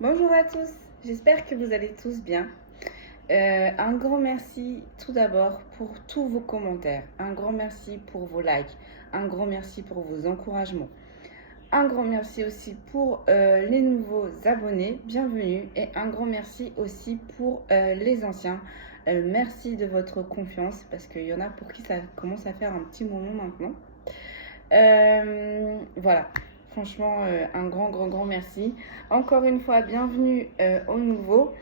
Bonjour à tous, j'espère que vous allez tous bien. Un grand merci tout d'abord pour tous vos commentaires, un grand merci pour vos likes, un grand merci pour vos encouragements, un grand merci aussi pour les nouveaux abonnés, bienvenue, et un grand merci aussi pour les anciens. Merci de votre confiance parce qu'il y en a pour qui ça commence à faire un petit moment maintenant. Voilà. Franchement, un grand merci. Encore une fois, bienvenue aux nouveaux.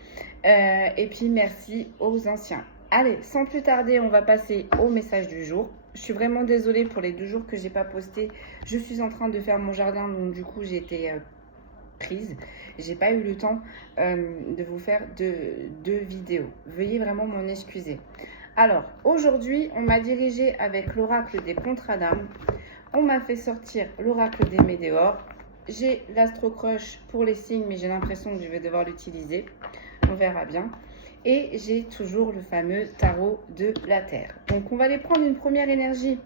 Et puis, merci aux anciens. Allez, sans plus tarder, on va passer au message du jour. Je suis vraiment désolée pour les 2 jours que j'ai pas posté. Je suis en train de faire mon jardin, donc du coup, j'ai été prise. J'ai pas eu le temps de vous faire deux vidéos. Veuillez vraiment m'en excuser. Alors, aujourd'hui, on m'a dirigé avec l'oracle des contrats d'âme. On m'a fait sortir l'oracle des météores. J'ai l'astro-crush pour les signes, mais j'ai l'impression que je vais devoir l'utiliser. On verra bien. Et j'ai toujours le fameux tarot de la Terre. Donc, on va aller prendre une première énergie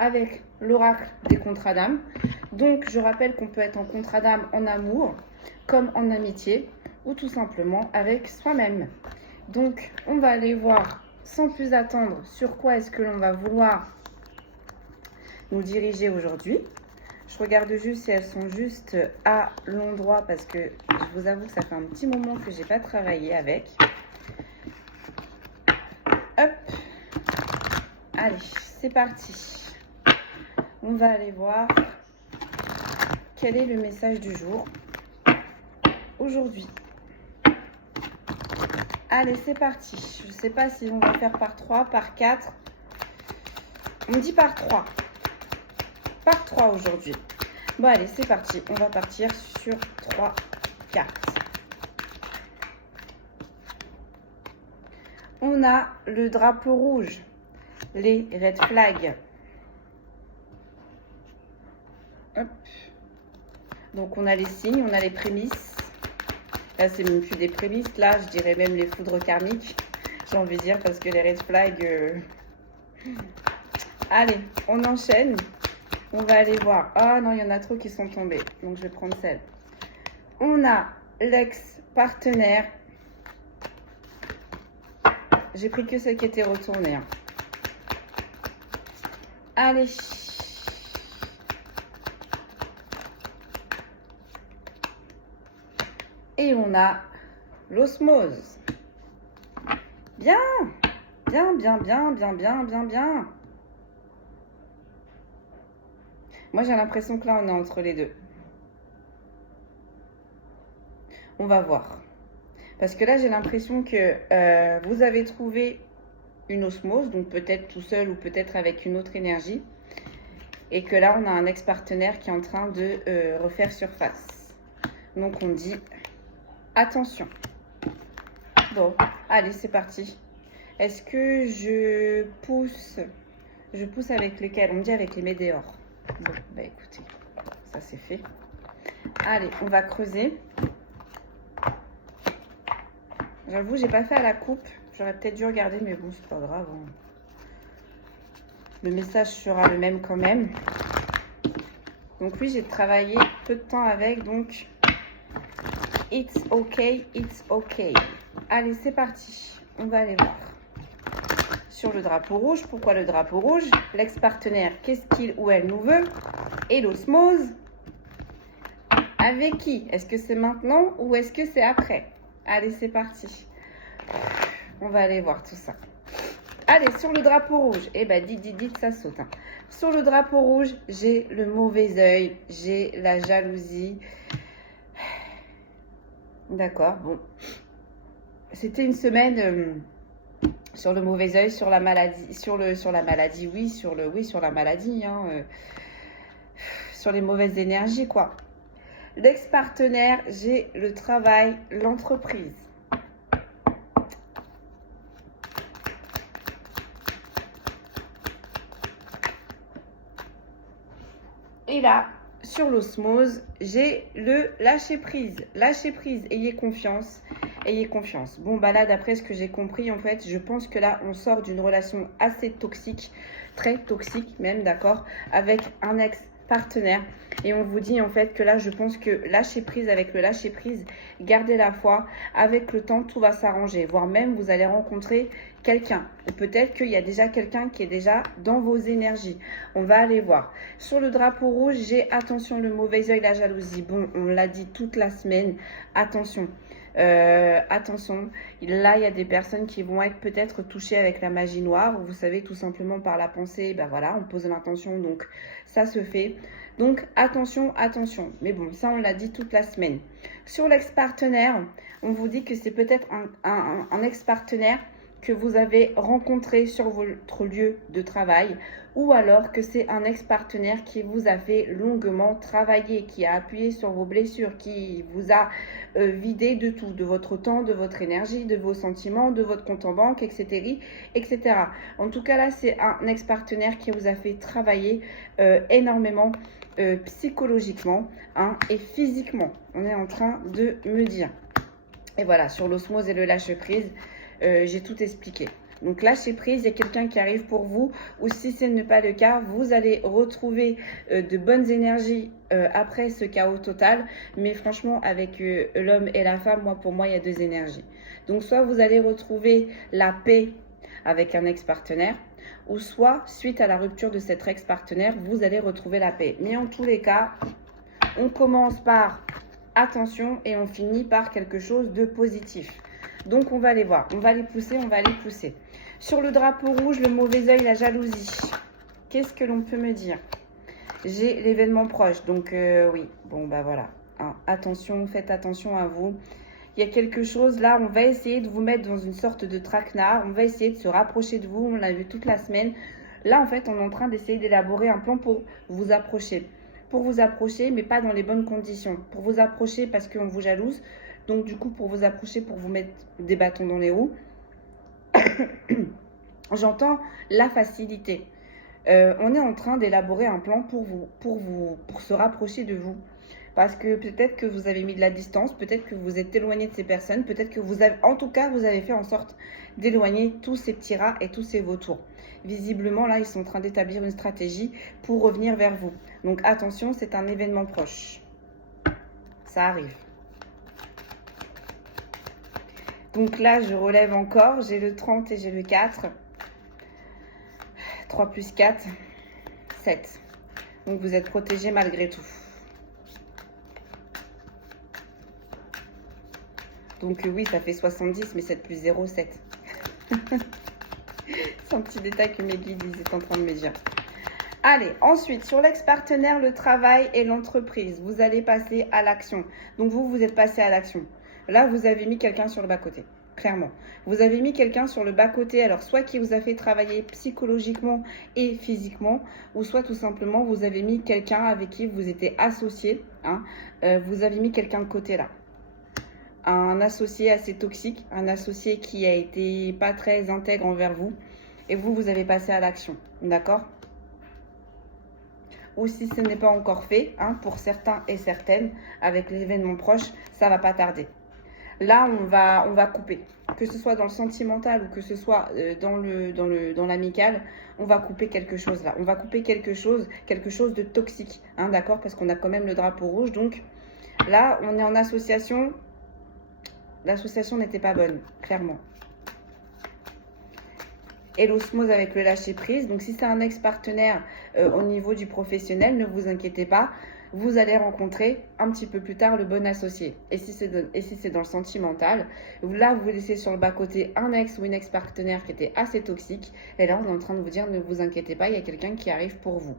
avec l'oracle des contrats d'âme. Donc, je rappelle qu'on peut être en contrat d'âme en amour, comme en amitié, ou tout simplement avec soi-même. Donc, on va aller voir, sans plus attendre, sur quoi est-ce que l'on va vouloir nous diriger aujourd'hui. Je regarde juste si elles sont juste à l'endroit parce que je vous avoue que ça fait un petit moment que j'ai pas travaillé avec. Hop. Allez, c'est parti. On va aller voir quel est le message du jour aujourd'hui. Allez, c'est parti. Je sais pas si on va faire par 3, par 4. On me dit par 3. Par 3 aujourd'hui. Bon, allez, c'est parti. On va partir sur 3 cartes. On a le drapeau rouge, les red flags. Hop. Donc, on a les signes, on a les prémices. Là, c'est même plus des prémices. Là, je dirais même les foudres karmiques. J'ai envie de dire parce que les red flags... Allez, on enchaîne. On va aller voir. Ah non, il y en a trop qui sont tombés. Donc, je vais prendre celle. On a l'ex-partenaire. J'ai pris que celle qui était retournée. Hein. Allez. Et on a l'osmose. Bien. Bien. Moi, j'ai l'impression que là, on est entre les deux. On va voir. Parce que là, j'ai l'impression que vous avez trouvé une osmose, donc peut-être tout seul ou peut-être avec une autre énergie. Et que là, on a un ex-partenaire qui est en train de refaire surface. Donc, on dit attention. Bon, allez, c'est parti. Est-ce que je pousse avec lequel? On me dit avec les météores. Bon, bah écoutez, ça c'est fait. Allez, on va creuser. J'avoue, j'ai pas fait à la coupe. J'aurais peut-être dû regarder, mais bon, c'est pas grave. Hein. Le message sera le même quand même. Donc oui, j'ai travaillé peu de temps avec, donc it's okay, it's okay. Allez, c'est parti. On va aller voir. Sur le drapeau rouge, pourquoi le drapeau rouge? L'ex-partenaire, qu'est-ce qu'il ou elle nous veut? Et l'osmose, avec qui? Est-ce que c'est maintenant ou est-ce que c'est après? Allez, c'est parti. On va aller voir tout ça. Allez, sur le drapeau rouge, eh ben, dites, ça saute. Hein. Sur le drapeau rouge, j'ai le mauvais œil, j'ai la jalousie. D'accord, bon. C'était une semaine sur le mauvais œil, sur la maladie, sur la maladie, oui, sur la maladie, hein, sur les mauvaises énergies, quoi. L'ex-partenaire, j'ai le travail, l'entreprise. Et là, sur l'osmose, j'ai le lâcher-prise. Lâcher-prise, ayez confiance. Ayez confiance. Bon, bah là, d'après ce que j'ai compris, en fait, je pense que là, on sort d'une relation assez toxique, très toxique même, d'accord, avec un ex-partenaire. Et on vous dit en fait que là, je pense que lâcher prise, avec le lâcher prise, gardez la foi. Avec le temps, tout va s'arranger. Voire même, vous allez rencontrer quelqu'un. Ou peut-être qu'il y a déjà quelqu'un qui est déjà dans vos énergies. On va aller voir. Sur le drapeau rouge, j'ai attention, le mauvais œil, la jalousie. Bon, on l'a dit toute la semaine. Attention. Attention, là il y a des personnes qui vont être peut-être touchées avec la magie noire, vous savez, tout simplement par la pensée, ben voilà, on pose l'intention, donc ça se fait. Donc attention, attention, mais bon, ça on l'a dit toute la semaine. Sur l'ex-partenaire, on vous dit que c'est peut-être un ex-partenaire que vous avez rencontré sur votre lieu de travail, ou alors que c'est un ex-partenaire qui vous a fait longuement travailler, qui a appuyé sur vos blessures, qui vous a vidé de tout, de votre temps, de votre énergie, de vos sentiments, de votre compte en banque, etc. etc. En tout cas, là, c'est un ex-partenaire qui vous a fait travailler énormément psychologiquement et physiquement. On est en train de me dire. Et voilà, sur l'osmose et le lâcher-prise, j'ai tout expliqué. Donc lâchez prise, il y a quelqu'un qui arrive pour vous, ou si ce n'est pas le cas, vous allez retrouver de bonnes énergies après ce chaos total. Mais franchement, avec l'homme et la femme, pour moi, il y a deux énergies. Donc soit vous allez retrouver la paix avec un ex-partenaire, ou soit, suite à la rupture de cet ex-partenaire, vous allez retrouver la paix. Mais en tous les cas, on commence par attention et on finit par quelque chose de positif. Donc, on va les voir. On va les pousser, on va les pousser. Sur le drapeau rouge, le mauvais œil, la jalousie. Qu'est-ce que l'on peut me dire? J'ai l'événement proche. Donc, oui. Bon, bah voilà. Attention, faites attention à vous. Il y a quelque chose là, on va essayer de vous mettre dans une sorte de traquenard. On va essayer de se rapprocher de vous. On l'a vu toute la semaine. Là, en fait, on est en train d'essayer d'élaborer un plan pour vous approcher. Pour vous approcher, mais pas dans les bonnes conditions. Pour vous approcher parce qu'on vous jalouse. Donc, du coup, pour vous approcher, pour vous mettre des bâtons dans les roues, j'entends la facilité. On est en train d'élaborer un plan pour se rapprocher de vous. Parce que peut-être que vous avez mis de la distance, peut-être que vous êtes éloigné de ces personnes, peut-être que vous avez, en tout cas, vous avez fait en sorte d'éloigner tous ces petits rats et tous ces vautours. Visiblement, là, ils sont en train d'établir une stratégie pour revenir vers vous. Donc, attention, c'est un événement proche. Ça arrive. Donc là, je relève encore. J'ai le 30 et j'ai le 4. 3 plus 4, 7. Donc vous êtes protégé malgré tout. Donc oui, ça fait 70, mais 7 plus 0, 7. C'est un petit détail que mes guides étaient en train de me dire. Allez, ensuite, sur l'ex-partenaire, le travail et l'entreprise, vous allez passer à l'action. Donc vous êtes passé à l'action. Là, vous avez mis quelqu'un sur le bas-côté, clairement. Vous avez mis quelqu'un sur le bas-côté, alors soit qui vous a fait travailler psychologiquement et physiquement, ou soit tout simplement, vous avez mis quelqu'un avec qui vous étiez associé. Vous avez mis quelqu'un de côté là. Un associé assez toxique, un associé qui a été pas très intègre envers vous, et vous avez passé à l'action, d'accord? Ou si ce n'est pas encore fait, pour certains et certaines, avec l'événement proche, ça va pas tarder. Là, on va couper. Que ce soit dans le sentimental ou que ce soit dans l'amical, on va couper quelque chose là. On va couper quelque chose de toxique, d'accord? Parce qu'on a quand même le drapeau rouge. Donc là, on est en association. L'association n'était pas bonne, clairement. Et l'osmose avec le lâcher prise. Donc si c'est un ex-partenaire au niveau du professionnel, ne vous inquiétez pas, vous allez rencontrer un petit peu plus tard le bon associé. Et si c'est dans le sentimental, là vous laissez sur le bas-côté un ex ou une ex-partenaire qui était assez toxique. Et là on est en train de vous dire ne vous inquiétez pas, il y a quelqu'un qui arrive pour vous.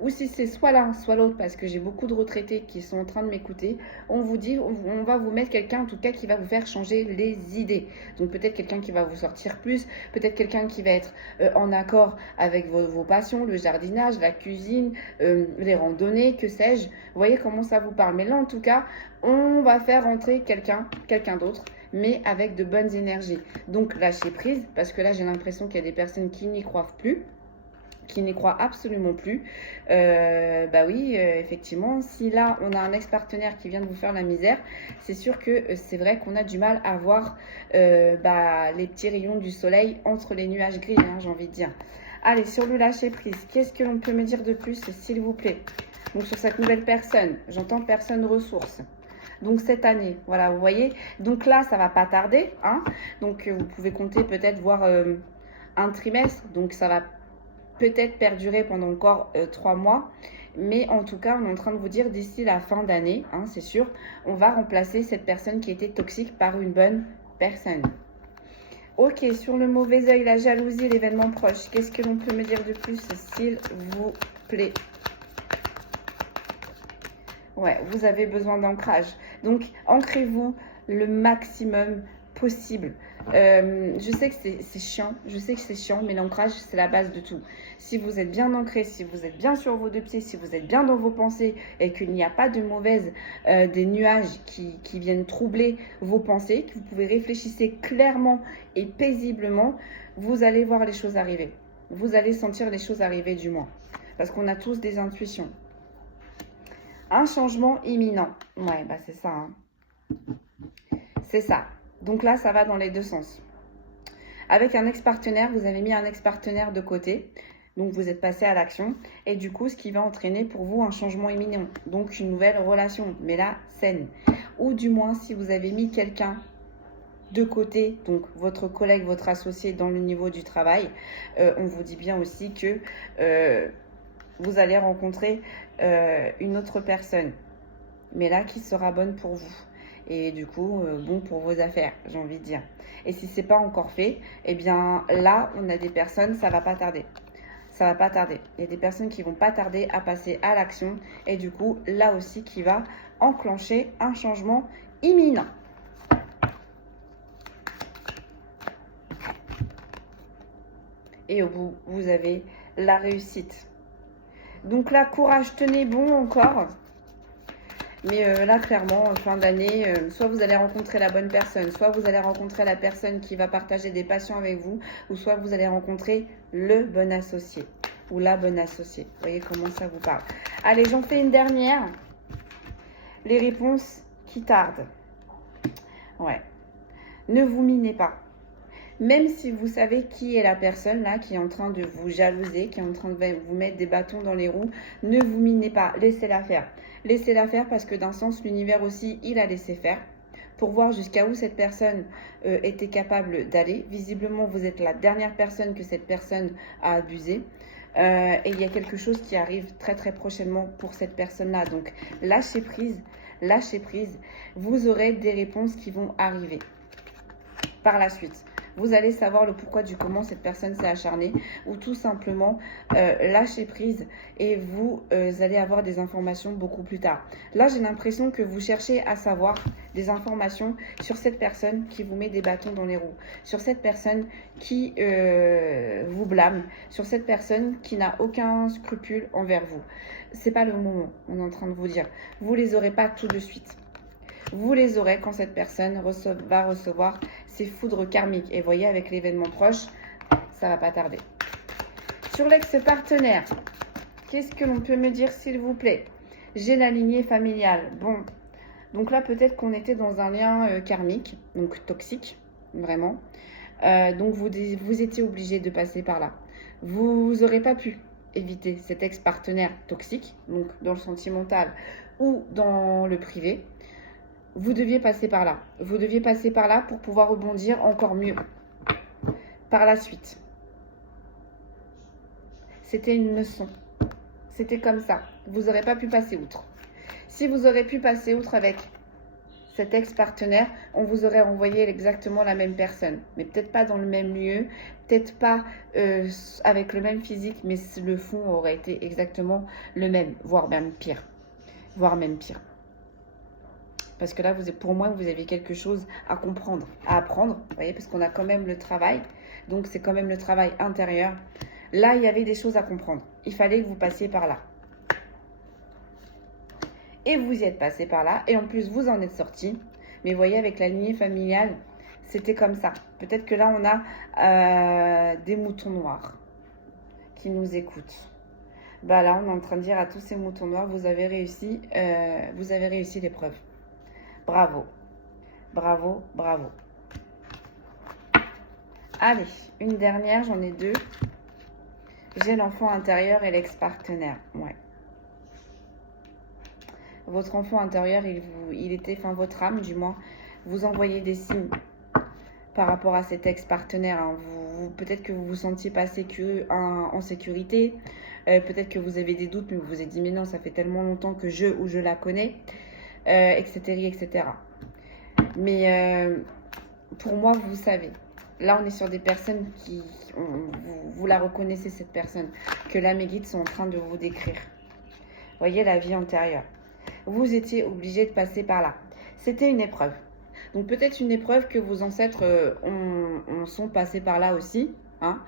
Ou si c'est soit l'un, soit l'autre, parce que j'ai beaucoup de retraités qui sont en train de m'écouter, on vous dit, on va vous mettre quelqu'un en tout cas qui va vous faire changer les idées. Donc peut-être quelqu'un qui va vous sortir plus, peut-être quelqu'un qui va être en accord avec vos passions, le jardinage, la cuisine, les randonnées, que sais-je. Vous voyez comment ça vous parle. Mais là, en tout cas, on va faire rentrer quelqu'un d'autre, mais avec de bonnes énergies. Donc, lâchez prise, parce que là, j'ai l'impression qu'il y a des personnes qui n'y croient plus, qui n'y croient absolument plus. Oui, effectivement, si là, on a un ex-partenaire qui vient de vous faire la misère, c'est sûr que c'est vrai qu'on a du mal à voir les petits rayons du soleil entre les nuages gris, j'ai envie de dire. Allez, sur le lâcher prise, qu'est-ce que l'on peut me dire de plus, s'il vous plaît? Donc sur cette nouvelle personne, j'entends personne ressource. Donc cette année, voilà, vous voyez. Donc là, ça va pas tarder, hein. Donc vous pouvez compter peut-être voir un trimestre. Donc ça va peut-être perdurer pendant encore 3 mois. Mais en tout cas, on est en train de vous dire d'ici la fin d'année, hein, c'est sûr, on va remplacer cette personne qui était toxique par une bonne personne. Ok, sur le mauvais œil, la jalousie, l'événement proche, qu'est-ce que l'on peut me dire de plus, s'il vous plaît? Ouais, vous avez besoin d'ancrage. Donc, ancrez-vous le maximum possible. Je sais que c'est chiant, mais l'ancrage, c'est la base de tout. Si vous êtes bien ancré, si vous êtes bien sur vos deux pieds, si vous êtes bien dans vos pensées et qu'il n'y a pas de mauvaises, des nuages qui viennent troubler vos pensées, que vous pouvez réfléchir clairement et paisiblement, vous allez voir les choses arriver. Vous allez sentir les choses arriver du moins. Parce qu'on a tous des intuitions. Un changement imminent. Ouais, bah c'est ça. Hein. C'est ça. Donc là, ça va dans les deux sens. Avec un ex-partenaire, vous avez mis un ex-partenaire de côté. Donc vous êtes passé à l'action. Et du coup, ce qui va entraîner pour vous un changement imminent. Donc une nouvelle relation. Mais là, saine. Ou du moins, si vous avez mis quelqu'un de côté, donc votre collègue, votre associé dans le niveau du travail, on vous dit bien aussi que vous allez rencontrer une autre personne, mais là qui sera bonne pour vous et du coup bon pour vos affaires, j'ai envie de dire. Et si c'est pas encore fait, eh bien là on a des personnes, ça va pas tarder. Ça va pas tarder. Il y a des personnes qui vont pas tarder à passer à l'action et du coup là aussi qui va enclencher un changement imminent. Et au bout, vous avez la réussite. Donc là, courage, tenez bon encore. Mais là, clairement, en fin d'année, soit vous allez rencontrer la bonne personne, soit vous allez rencontrer la personne qui va partager des passions avec vous, ou soit vous allez rencontrer le bon associé ou la bonne associée. Vous voyez comment ça vous parle. Allez, j'en fais une dernière. Les réponses qui tardent. Ouais. Ne vous minez pas. Même si vous savez qui est la personne là qui est en train de vous jalouser, qui est en train de vous mettre des bâtons dans les roues, ne vous minez pas, laissez-la faire. Laissez-la faire parce que d'un sens, l'univers aussi, il a laissé faire pour voir jusqu'à où cette personne était capable d'aller. Visiblement, vous êtes la dernière personne que cette personne a abusé. Et il y a quelque chose qui arrive très très prochainement pour cette personne-là. Donc, lâchez prise, lâchez prise. Vous aurez des réponses qui vont arriver par la suite. Vous allez savoir le pourquoi du comment cette personne s'est acharnée ou tout simplement lâcher prise et vous allez avoir des informations beaucoup plus tard. Là, j'ai l'impression que vous cherchez à savoir des informations sur cette personne qui vous met des bâtons dans les roues, sur cette personne qui vous blâme, sur cette personne qui n'a aucun scrupule envers vous. C'est pas le moment, on est en train de vous dire. Vous les aurez pas tout de suite. Vous les aurez quand cette personne va recevoir ses foudres karmiques. Et voyez, avec l'événement proche, ça va pas tarder. Sur l'ex-partenaire, qu'est-ce que l'on peut me dire, s'il vous plaît? J'ai la lignée familiale. Bon, donc là, peut-être qu'on était dans un lien karmique, donc toxique, vraiment. Donc, vous étiez obligé de passer par là. Vous n'aurez pas pu éviter cet ex-partenaire toxique, donc dans le sentimental ou dans le privé. Vous deviez passer par là. Vous deviez passer par là pour pouvoir rebondir encore mieux par la suite. C'était une leçon. C'était comme ça. Vous n'aurez pas pu passer outre. Si vous aurez pu passer outre avec cet ex-partenaire, on vous aurait renvoyé exactement la même personne. Mais peut-être pas dans le même lieu, peut-être pas avec le même physique, mais le fond aurait été exactement le même, voire même pire. Voire même pire. Parce que là, pour moi, vous avez quelque chose à comprendre, à apprendre. Vous voyez, parce qu'on a quand même le travail. Donc, c'est quand même le travail intérieur. Là, il y avait des choses à comprendre. Il fallait que vous passiez par là. Et vous y êtes passé par là. Et en plus, vous en êtes sorti. Mais vous voyez, avec la lignée familiale, c'était comme ça. Peut-être que là, on a des moutons noirs qui nous écoutent. Bah là, on est en train de dire à tous ces moutons noirs, vous avez réussi l'épreuve. Bravo, bravo, bravo. Allez, une dernière, j'en ai deux. J'ai l'enfant intérieur et l'ex-partenaire. Ouais. votre enfant intérieur, enfin votre âme du moins, vous envoyait des signes par rapport à cet ex-partenaire. Hein. Peut-être que vous vous sentiez pas en sécurité, peut-être que vous avez des doutes, mais vous vous êtes dit mais non, ça fait tellement longtemps que je la connais, etc., etc. Mais pour moi, vous savez, là on est sur des personnes qui, vous la reconnaissez cette personne, que là mes guides sont en train de vous décrire. Voyez la vie antérieure. Vous étiez obligé de passer par là. C'était une épreuve. Donc peut-être une épreuve que vos ancêtres sont passés par là aussi, hein,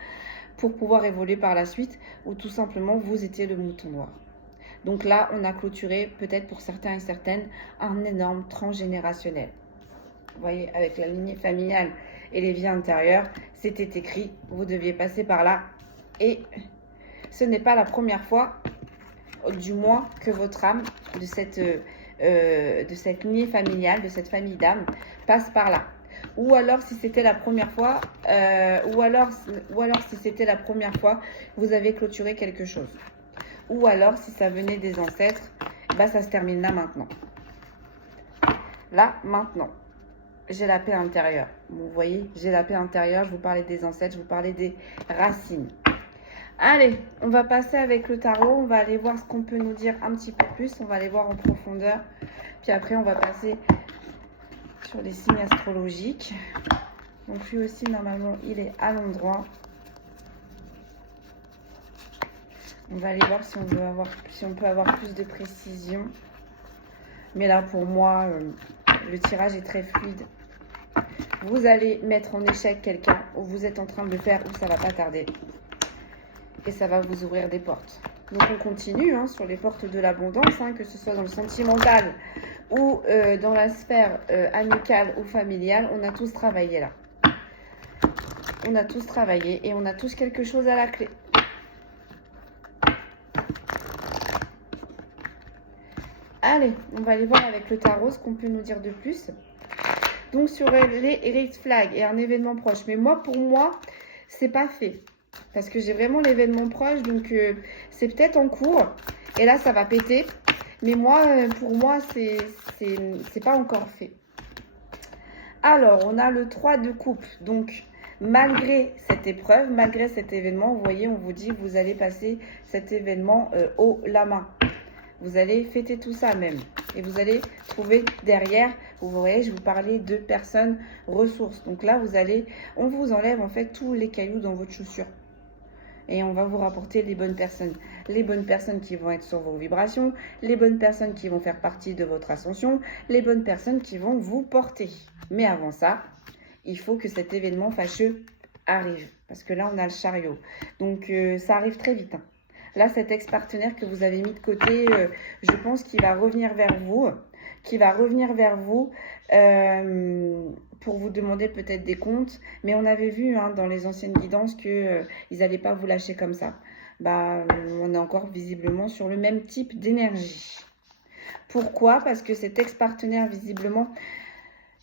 pour pouvoir évoluer par la suite, ou tout simplement vous étiez le mouton noir. Donc là, on a clôturé, peut-être pour certains et certaines, un énorme transgénérationnel. Vous voyez, avec la lignée familiale et les vies intérieures, c'était écrit, vous deviez passer par là. Et ce n'est pas la première fois, du moins, que votre âme de cette lignée familiale, de cette famille d'âmes, passe par là. Ou alors si c'était la première fois, ou alors si c'était la première fois, vous avez clôturé quelque chose. Ou alors si ça venait des ancêtres, bah ça se termine là maintenant. Là maintenant. J'ai la paix intérieure. Bon, vous voyez, j'ai la paix intérieure. Je vous parlais des ancêtres, je vous parlais des racines. Allez, on va passer avec le tarot. On va aller voir ce qu'on peut nous dire un petit peu plus. On va aller voir en profondeur. Puis après, on va passer sur les signes astrologiques. Donc lui aussi, normalement, il est à l'endroit. On va aller voir si on peut avoir plus de précision. Mais là, pour moi, le tirage est très fluide. Vous allez mettre en échec quelqu'un, ou vous êtes en train de le faire, ou ça va pas tarder. Et ça va vous ouvrir des portes. Donc on continue hein, sur les portes de l'abondance, hein, que ce soit dans le sentimental ou dans la sphère amicale ou familiale. On a tous travaillé là. On a tous travaillé et on a tous quelque chose à la clé. Allez, on va aller voir avec le tarot ce qu'on peut nous dire de plus. Donc sur les red flags et un événement proche. Mais moi, pour moi, c'est pas fait. Parce que j'ai vraiment l'événement proche. Donc c'est peut-être en cours. Et là, ça va péter. Mais moi, pour moi, c'est pas encore fait. Alors, on a le 3 de coupe. Donc, malgré cette épreuve, malgré cet événement, vous voyez, on vous dit que vous allez passer cet événement haut la main. Vous allez fêter tout ça même. Et vous allez trouver derrière, vous voyez, je vous parlais de personnes ressources. Donc là, on vous enlève en fait tous les cailloux dans votre chaussure. Et on va vous rapporter les bonnes personnes. Les bonnes personnes qui vont être sur vos vibrations, les bonnes personnes qui vont faire partie de votre ascension, les bonnes personnes qui vont vous porter. Mais avant ça, il faut que cet événement fâcheux arrive. Parce que là, on a le chariot. Donc, ça arrive très vite. Hein. Là, cet ex-partenaire que vous avez mis de côté, je pense qu'il va revenir vers vous. Pour vous demander peut-être des comptes. Mais on avait vu hein, dans les anciennes guidances qu'ils n'allaient pas vous lâcher comme ça. Bah, on est encore visiblement sur le même type d'énergie. Pourquoi? Parce que cet ex-partenaire, visiblement,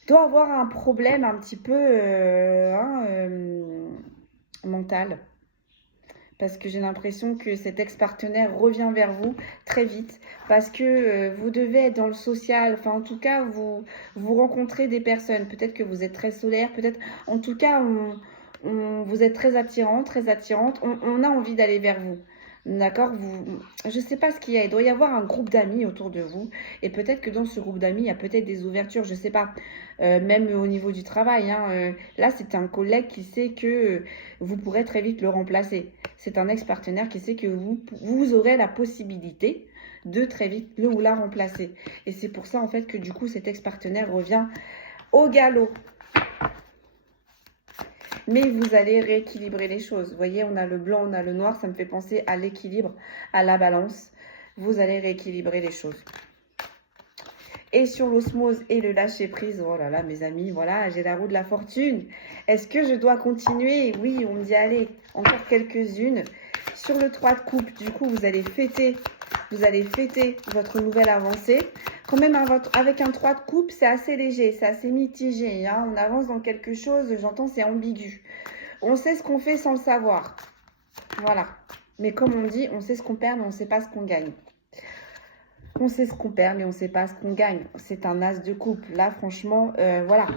doit avoir un problème un petit peu mental. Parce que j'ai l'impression que cet ex-partenaire revient vers vous très vite. Parce que vous devez être dans le social. Enfin, en tout cas, vous rencontrez des personnes. Peut-être que vous êtes très solaire. Peut-être, en tout cas, vous êtes très attirant, très attirante. On a envie d'aller vers vous. D'accord, je ne sais pas ce qu'il y a. Il doit y avoir un groupe d'amis autour de vous. Et peut-être que dans ce groupe d'amis, il y a peut-être des ouvertures. Je ne sais pas. Même au niveau du travail. Hein, là, c'est un collègue qui sait que vous pourrez très vite le remplacer. C'est un ex-partenaire qui sait que vous aurez la possibilité de très vite le ou la remplacer. Et c'est pour ça, en fait, que du coup, cet ex-partenaire revient au galop. Mais vous allez rééquilibrer les choses. Vous voyez, on a le blanc, on a le noir. Ça me fait penser à l'équilibre, à la balance. Vous allez rééquilibrer les choses. Et sur l'osmose et le lâcher-prise, oh là là, mes amis, voilà, j'ai la roue de la fortune. Est-ce que je dois continuer? Oui, on me dit, allez, encore quelques-unes. Sur le 3 de coupe, du coup, vous allez fêter votre nouvelle avancée. Quand même, avec un 3 de coupe, c'est assez léger, c'est assez mitigé. Hein. On avance dans quelque chose, j'entends, c'est ambigu. On sait ce qu'on fait sans le savoir. Voilà. Mais comme on dit, on sait ce qu'on perd, mais on ne sait pas ce qu'on gagne. On sait ce qu'on perd, mais on ne sait pas ce qu'on gagne. C'est un as de coupe. Là, franchement, voilà.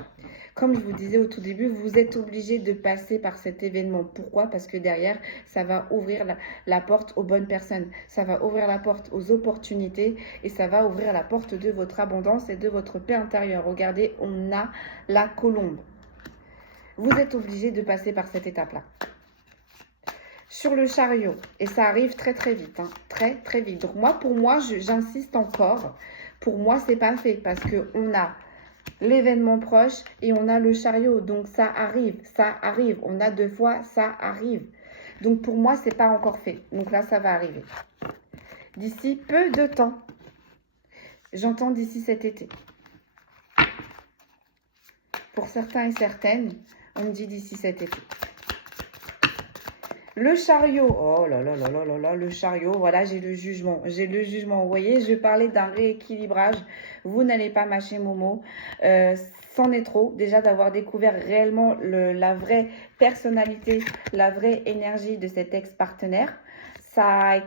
Comme je vous disais au tout début, vous êtes obligé de passer par cet événement. Pourquoi? Parce que derrière, ça va ouvrir la porte aux bonnes personnes. Ça va ouvrir la porte aux opportunités et ça va ouvrir la porte de votre abondance et de votre paix intérieure. Regardez, on a la colombe. Vous êtes obligé de passer par cette étape-là. Sur le chariot, et ça arrive très très vite, hein, très très vite. Donc moi, pour moi, j'insiste encore, pour moi, c'est pas fait parce qu'on a l'événement proche et on a le chariot. Donc ça arrive, on a 2 fois, ça arrive. Donc pour moi, c'est pas encore fait. Donc là, ça va arriver. D'ici peu de temps, j'entends d'ici cet été. Pour certains et certaines, on me dit d'ici cet été. Le chariot, oh là là là là là là, le chariot, voilà, j'ai le jugement. J'ai le jugement, vous voyez, je parlais d'un rééquilibrage. Vous n'allez pas mâcher Momo. C'en est trop, déjà d'avoir découvert réellement la vraie personnalité, la vraie énergie de cet ex-partenaire. Ça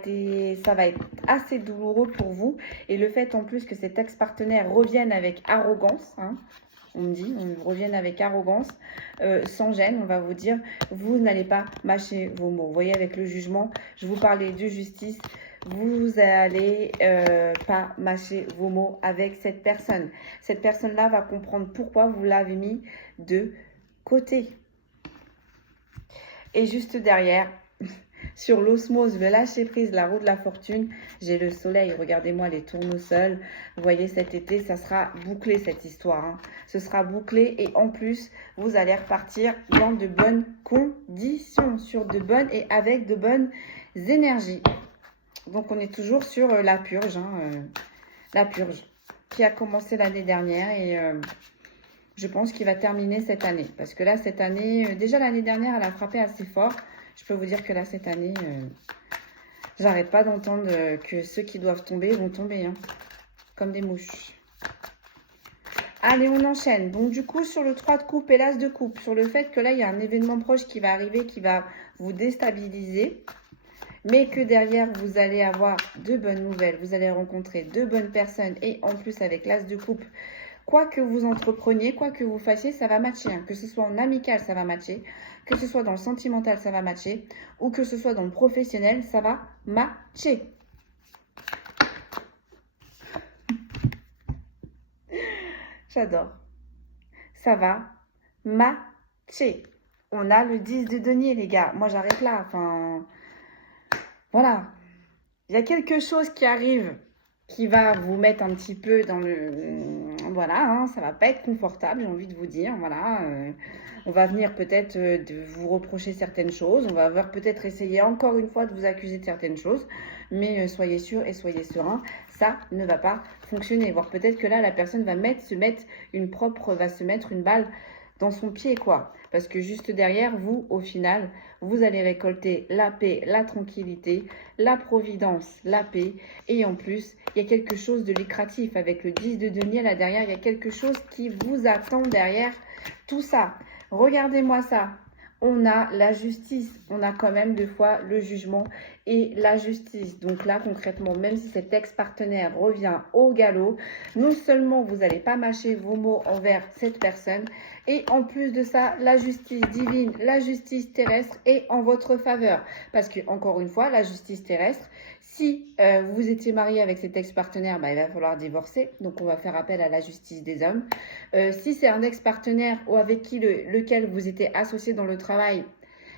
va être assez douloureux pour vous. Et le fait en plus que cet ex-partenaire revienne avec arrogance, hein, on me dit, on revient avec arrogance, sans gêne, on va vous dire, vous n'allez pas mâcher vos mots. Vous voyez, avec le jugement, je vous parlais de justice, vous n'allez pas mâcher vos mots avec cette personne. Cette personne-là va comprendre pourquoi vous l'avez mis de côté. Et juste derrière, sur l'osmose, le lâcher prise, la roue de la fortune, j'ai le soleil. Regardez-moi les tournesols. Vous voyez, cet été, ça sera bouclé cette histoire, hein. Ce sera bouclé et en plus, vous allez repartir dans de bonnes conditions, sur de bonnes et avec de bonnes énergies. Donc, on est toujours sur la purge, hein, la purge qui a commencé l'année dernière et je pense qu'il va terminer cette année. Parce que là, cette année, déjà l'année dernière, elle a frappé assez fort. Je peux vous dire que là, cette année, j'arrête pas d'entendre que ceux qui doivent tomber vont tomber, hein, comme des mouches. Allez, on enchaîne. Donc, du coup, sur le 3 de coupe et l'as de coupe, sur le fait que là, il y a un événement proche qui va arriver, qui va vous déstabiliser, mais que derrière, vous allez avoir de bonnes nouvelles. Vous allez rencontrer de bonnes personnes et en plus, avec l'as de coupe, quoi que vous entrepreniez, quoi que vous fassiez, ça va matcher. Hein. Que ce soit en amical, ça va matcher. Que ce soit dans le sentimental, ça va matcher. Ou que ce soit dans le professionnel, ça va matcher. J'adore. Ça va matcher. On a le 10 de denier, les gars. Moi, j'arrête là. Enfin, voilà. Il y a quelque chose qui arrive qui va vous mettre un petit peu dans le... Voilà, hein, ça va pas être confortable, j'ai envie de vous dire. Voilà, on va venir peut-être de vous reprocher certaines choses. On va peut-être essayer encore une fois de vous accuser de certaines choses. Mais soyez sûrs et soyez sereins, ça ne va pas fonctionner. Voire peut-être que là, la personne va se mettre une balle dans son pied, quoi. Parce que juste derrière, vous, au final, vous allez récolter la paix, la tranquillité, la providence, la paix. Et en plus, il y a quelque chose de lucratif. Avec le 10 de denier, là derrière, il y a quelque chose qui vous attend derrière tout ça. Regardez-moi ça. On a la justice. On a quand même 2 fois le jugement et la justice. Donc là, concrètement, même si cet ex-partenaire revient au galop, non seulement vous n'allez pas mâcher vos mots envers cette personne, et en plus de ça, la justice divine, la justice terrestre est en votre faveur. Parce que, encore une fois, la justice terrestre, si vous étiez marié avec cet ex-partenaire, bah, il va falloir divorcer. Donc, on va faire appel à la justice des hommes. Si c'est un ex-partenaire ou avec qui lequel vous étiez associé dans le travail,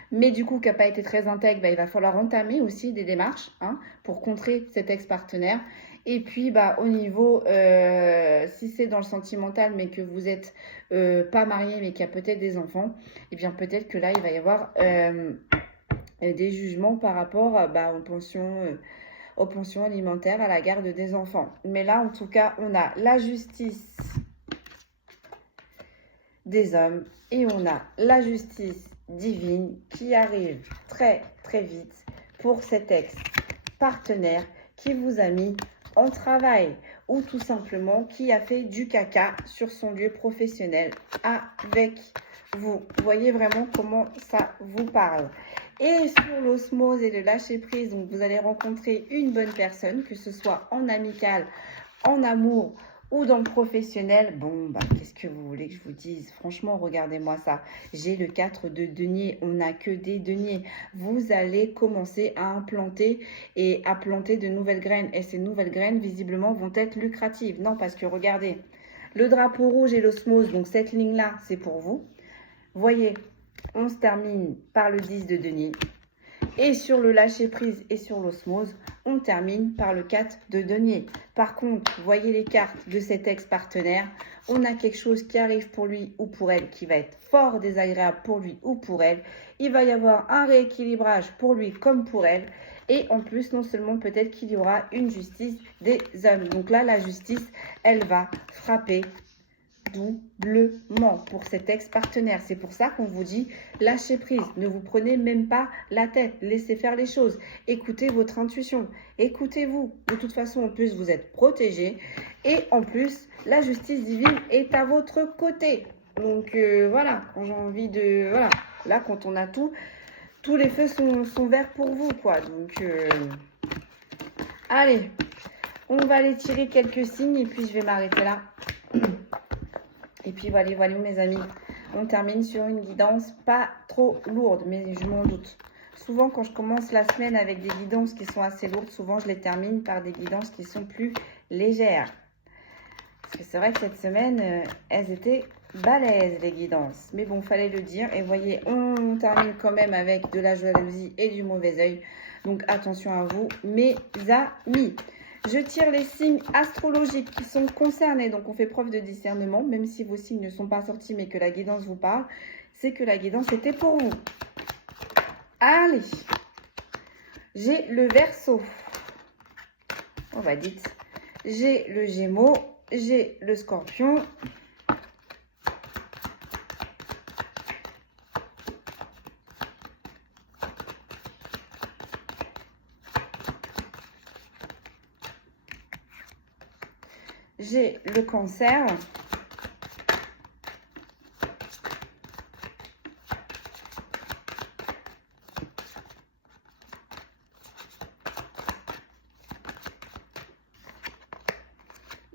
mais du coup qui n'a pas été très intègre, bah, il va falloir entamer aussi des démarches, hein, pour contrer cet ex-partenaire. Et puis, bah, au niveau, si c'est dans le sentimental, mais que vous n'êtes pas marié, mais qu'il y a peut-être des enfants, et bien peut-être que là, il va y avoir des jugements par rapport bah, aux pensions alimentaires, à la garde des enfants. Mais là, en tout cas, on a la justice des hommes et on a la justice divine qui arrive très, très vite pour cet ex-partenaire qui vous a mis en travail ou tout simplement qui a fait du caca sur son lieu professionnel avec vous. Vous voyez vraiment comment ça vous parle. Et sur l'osmose et le lâcher prise, donc vous allez rencontrer une bonne personne, que ce soit en amical, en amour ou dans le professionnel. Bon, bah, qu'est-ce que vous voulez que je vous dise? Franchement, regardez-moi ça. J'ai le 4 de denier. On n'a que des deniers. Vous allez commencer à implanter et à planter de nouvelles graines. Et ces nouvelles graines, visiblement, vont être lucratives. Non, parce que regardez, le drapeau rouge et l'osmose, donc cette ligne-là, c'est pour vous. Voyez, on se termine par le 10 de denier. Et sur le lâcher prise et sur l'osmose, on termine par le 4 de denier. Par contre, voyez les cartes de cet ex-partenaire. On a quelque chose qui arrive pour lui ou pour elle qui va être fort désagréable pour lui ou pour elle. Il va y avoir un rééquilibrage pour lui comme pour elle. Et en plus, non seulement peut-être qu'il y aura une justice des hommes. Donc là, la justice, elle va frapper doublement pour cet ex-partenaire. C'est pour ça qu'on vous dit lâchez prise, ne vous prenez même pas la tête, laissez faire les choses, écoutez votre intuition, écoutez-vous. De toute façon, en plus, vous êtes protégé et en plus, la justice divine est à votre côté. Donc voilà, quand j'ai envie de... Voilà, là, quand on a tout, tous les feux sont verts pour vous, quoi. Donc, allez, on va aller tirer quelques signes et puis je vais m'arrêter là. Et puis voilà, voilà mes amis, on termine sur une guidance pas trop lourde, mais je m'en doute. Souvent quand je commence la semaine avec des guidances qui sont assez lourdes, souvent je les termine par des guidances qui sont plus légères. Parce que c'est vrai que cette semaine, elles étaient balèzes les guidances. Mais bon, fallait le dire. Et voyez, on termine quand même avec de la jalousie et du mauvais œil. Donc attention à vous, mes amis. Je tire les signes astrologiques qui sont concernés. Donc, on fait preuve de discernement, même si vos signes ne sont pas sortis, mais que la guidance vous parle. C'est que la guidance était pour vous. Allez. J'ai le Verseau. On va dire. J'ai le Gémeaux. J'ai le Scorpion. J'ai le Cancer.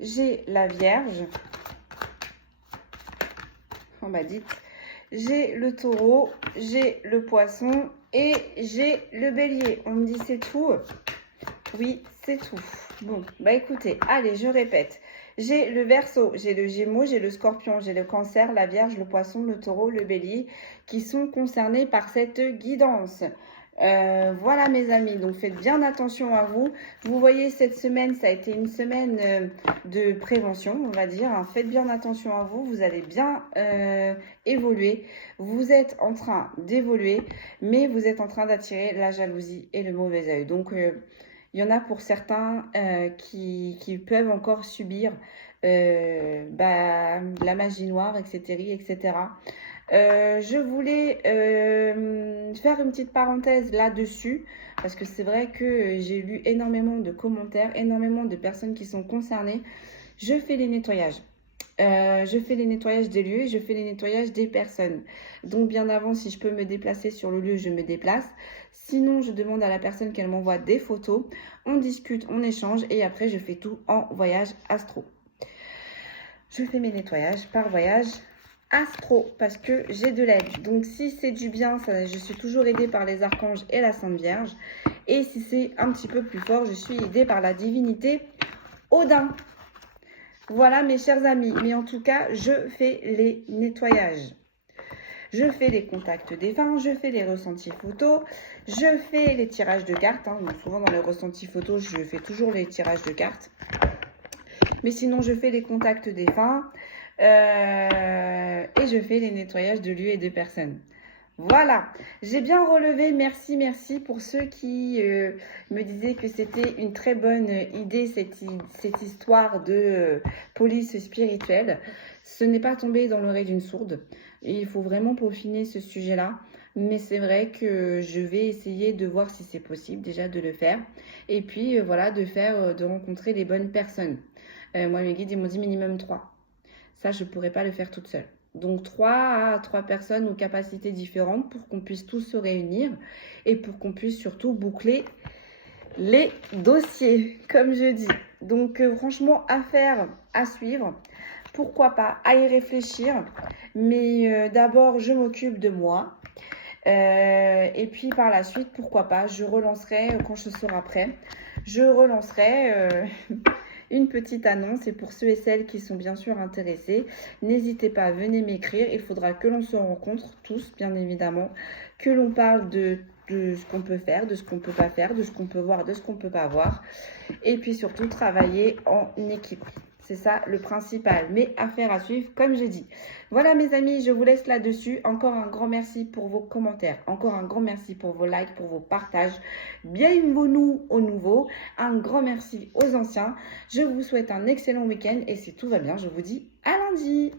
J'ai la Vierge. On m'a dit. J'ai le Taureau. J'ai le Poisson. Et j'ai le Bélier. On me dit c'est tout. Oui, c'est tout. Bon, bah écoutez, allez, je répète. J'ai le Verseau, j'ai le Gémeaux, j'ai le Scorpion, j'ai le Cancer, la Vierge, le Poisson, le Taureau, le Bélier qui sont concernés par cette guidance. Voilà mes amis, donc faites bien attention à vous. Vous voyez, cette semaine, ça a été une semaine de prévention, on va dire. Hein. Faites bien attention à vous, vous allez bien évoluer. Vous êtes en train d'évoluer, mais vous êtes en train d'attirer la jalousie et le mauvais œil. Donc, il y en a pour certains qui peuvent encore subir la magie noire, etc. etc. Je voulais faire une petite parenthèse là-dessus, parce que c'est vrai que j'ai lu énormément de commentaires, énormément de personnes qui sont concernées. Je fais les nettoyages. Je fais les nettoyages des lieux et je fais les nettoyages des personnes. Donc bien avant, si je peux me déplacer sur le lieu, je me déplace. Sinon, je demande à la personne qu'elle m'envoie des photos. On discute, on échange et après, je fais tout en voyage astro. Je fais mes nettoyages par voyage astro parce que j'ai de l'aide. Donc si c'est du bien, je suis toujours aidée par les archanges et la Sainte Vierge. Et si c'est un petit peu plus fort, je suis aidée par la divinité Odin. Voilà mes chers amis, mais en tout cas, je fais les nettoyages. Je fais les contacts défunts, je fais les ressentis photos, je fais les tirages de cartes. Hein. Donc souvent dans les ressentis photos, je fais toujours les tirages de cartes. Mais sinon, je fais les contacts défunts et je fais les nettoyages de lieux et de personnes. Voilà, j'ai bien relevé, merci pour ceux qui me disaient que c'était une très bonne idée, cette histoire de police spirituelle. Ce n'est pas tombé dans l'oreille d'une sourde. Et il faut vraiment peaufiner ce sujet-là. Mais c'est vrai que je vais essayer de voir si c'est possible déjà de le faire. Et puis voilà, de rencontrer les bonnes personnes. Moi, mes guides, ils m'ont dit minimum 3. Ça, je ne pourrais pas le faire toute seule. Donc 3 personnes aux capacités différentes pour qu'on puisse tous se réunir et pour qu'on puisse surtout boucler les dossiers, comme je dis. Donc franchement, affaire à suivre. Pourquoi pas, à y réfléchir. Mais d'abord, je m'occupe de moi. Et puis par la suite, pourquoi pas, je relancerai quand je serai prêt. Je relancerai une petite annonce. Et pour ceux et celles qui sont bien sûr intéressés, n'hésitez pas, venez m'écrire. Il faudra que l'on se rencontre tous, bien évidemment, que l'on parle de ce qu'on peut faire, de ce qu'on ne peut pas faire, de ce qu'on peut voir, de ce qu'on ne peut pas voir. Et puis surtout, travailler en équipe. C'est ça le principal, mais affaire à suivre, comme je dis. Voilà mes amis, je vous laisse là-dessus. Encore un grand merci pour vos commentaires. Encore un grand merci pour vos likes, pour vos partages. Bienvenue aux nouveaux. Un grand merci aux anciens. Je vous souhaite un excellent week-end et si tout va bien, je vous dis à lundi.